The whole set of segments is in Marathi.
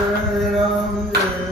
जय राम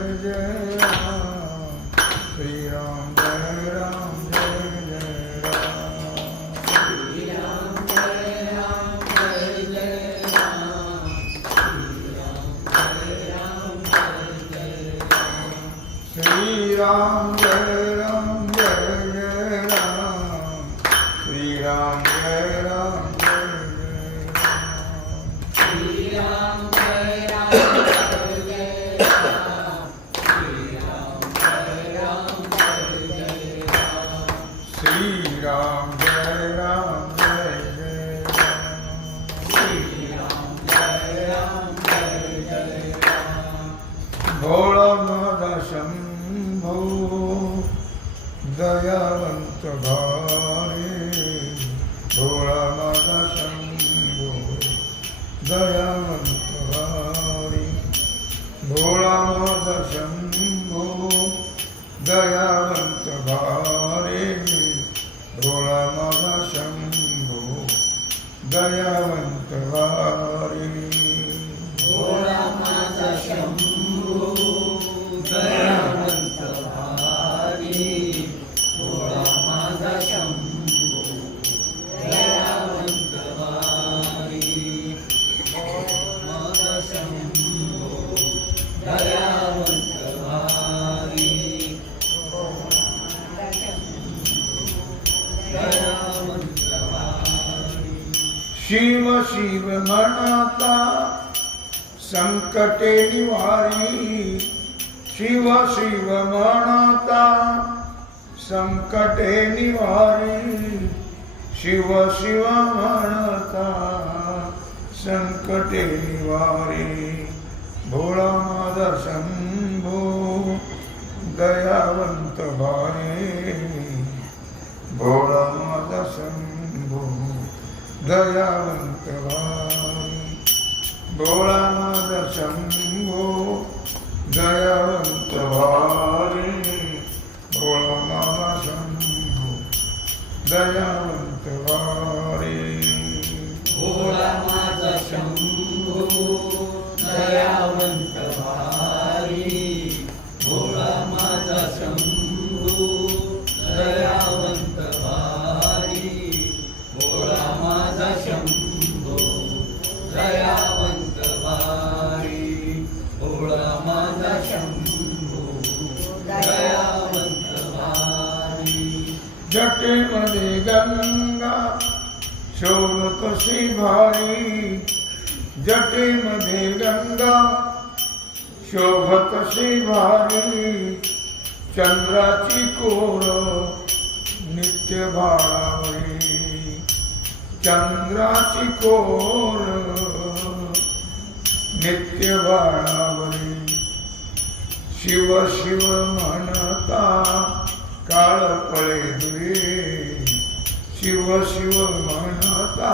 माझा शंभो शिव शिव म्हणता संकटे निवारी. शिव शिव म्हणता संकटे निवारी. शिव शिव म्हणता संकटे निवारी. भोळा माझा शंभो दयावंत भारे. भोळा माझा शंभो. दयावंत भारी भोळा माझा जटेमध्ये गंगा शोभत भारी जटेमध्ये गंगा शोभत कशी भारी चंद्राची कोर नित्य भाळावरी चंद्राची कोर नित्य बाळावरी शिव शिव म्हणता काळ पळे दुरी शिव शिव म्हणता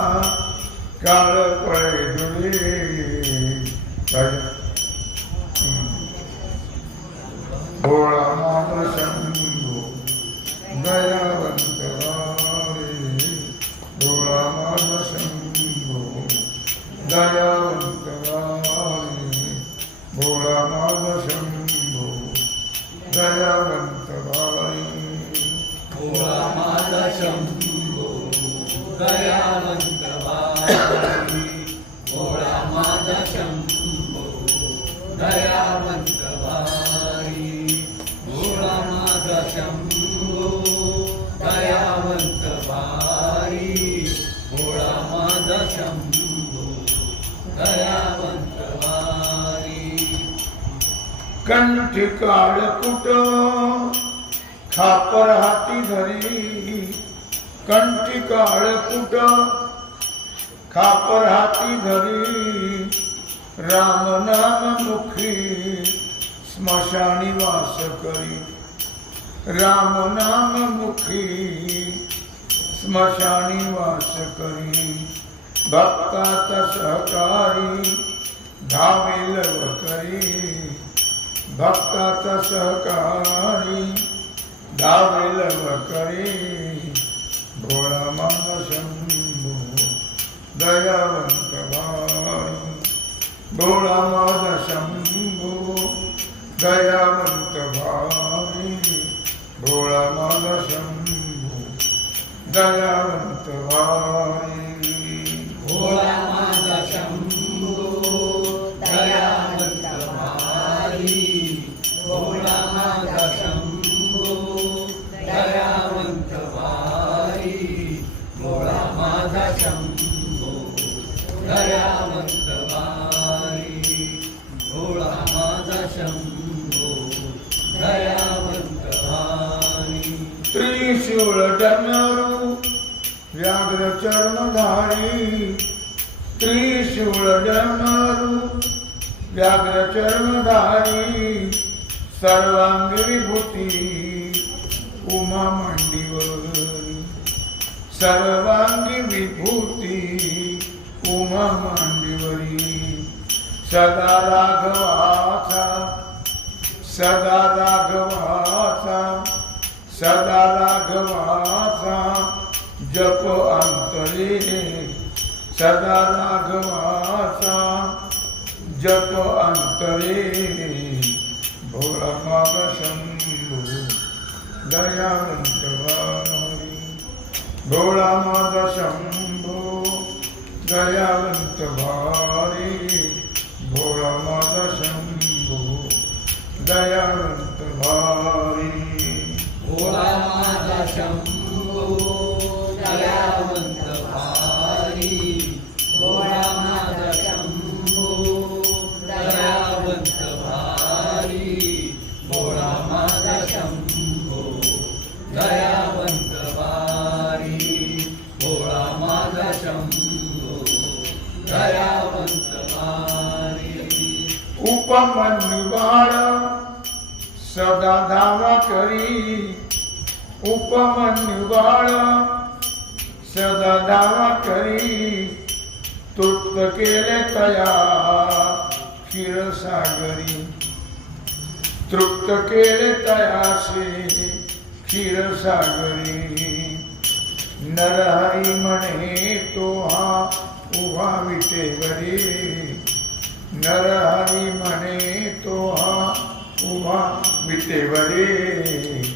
काळ पळे दुरे काय? हम्म. भोळा माता शंभू दयावंत वारे कंठी काळकुट खापर हाती धरी. कंठी काळ ખાપર હાથી ધરી રામ નામ મુખી, સ્મશાની વાસ કરી. રામ નામ મુખી, સ્મશાની વાસ કરી. ભક્તા સહકારી ધામે લવ કરી. ભક્તા સહકારી ધામે લવ કરી. ભોળા મંગ दयावंत भारी भोळा माझा शंभो दयावंत भारी भोळा माझा शंभो दयावंत भारी त्रिशूळ डमरू व्याघ्र चरणधारी त्रिशूळ डमरू व्याघ्र चरणधारी सर्वांगी विभूती उमा मांडीवरी सर्वांगी विभूती उमा मांडीवरी सदा राघवाचा सदा राघवाचा सदा राघवाचा जप अंतरे. सदा राघवाचा जप अंतरे. भोळा माग शंभू दयावंत वारी भोळा माझा शंभू दयावंत भारी भोळा माझा शंभू दयावंत भारी माझा शंभू दयावंत भारी भोळा माझा शंभू दयावंत भारी भोळा माझा शंभू दयावंत भारी भोळा माझा शंभू दयावंत भारी उपमन्यु बाळ सदा धावा करी उपमन्यु बाळ सदा दावा करी तृप्त केले तया क्षीरसागरी। तृप्त केले तयासे क्षीरसागरी। नरहरी म्हणे तो हा उभा विटेवरी नरहरी म्हणे तो हा उभा विटेवरी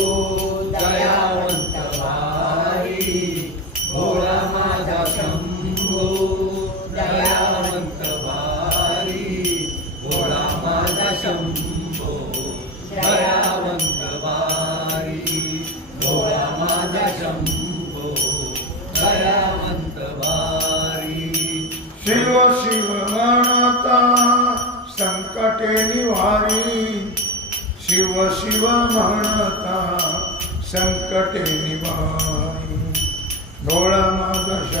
दयावंत शिव शिव म्हणता संकटे निवारी। शिव शिव म्हणता संकटे निवारी। डोळा माझा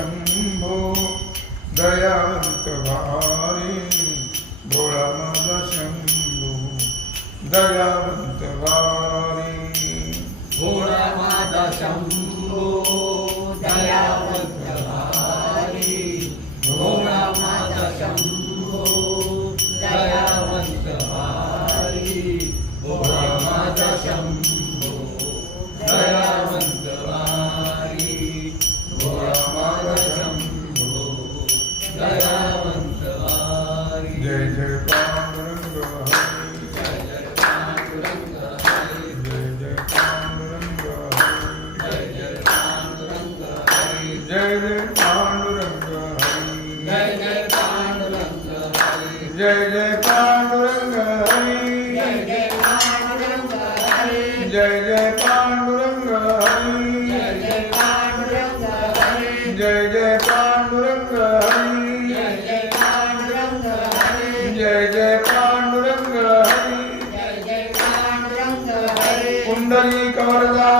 जय जय पांडुरंग हरी। जय जय पांडुरंग हरी। जय जय पांडुरंग हरी। जय जय पांडुरंग हरी। कुंडली कवरदा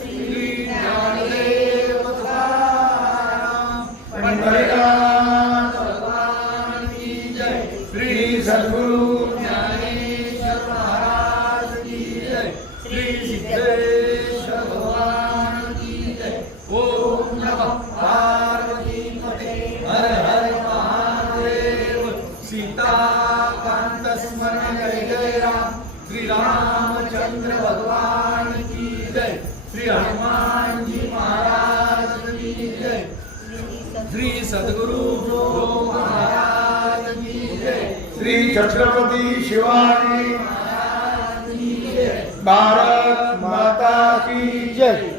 श्री ज्ञानदेव तुकाराम पंढरीनाथ भगवान की जय श्री सद्गुरु। रामचंद्र भगवान की जय. श्री हनुमान जी महाराज की जय. श्री सद्गुरु महाराज की जय. श्री छत्रपती शिवाजी भारत माता की जय.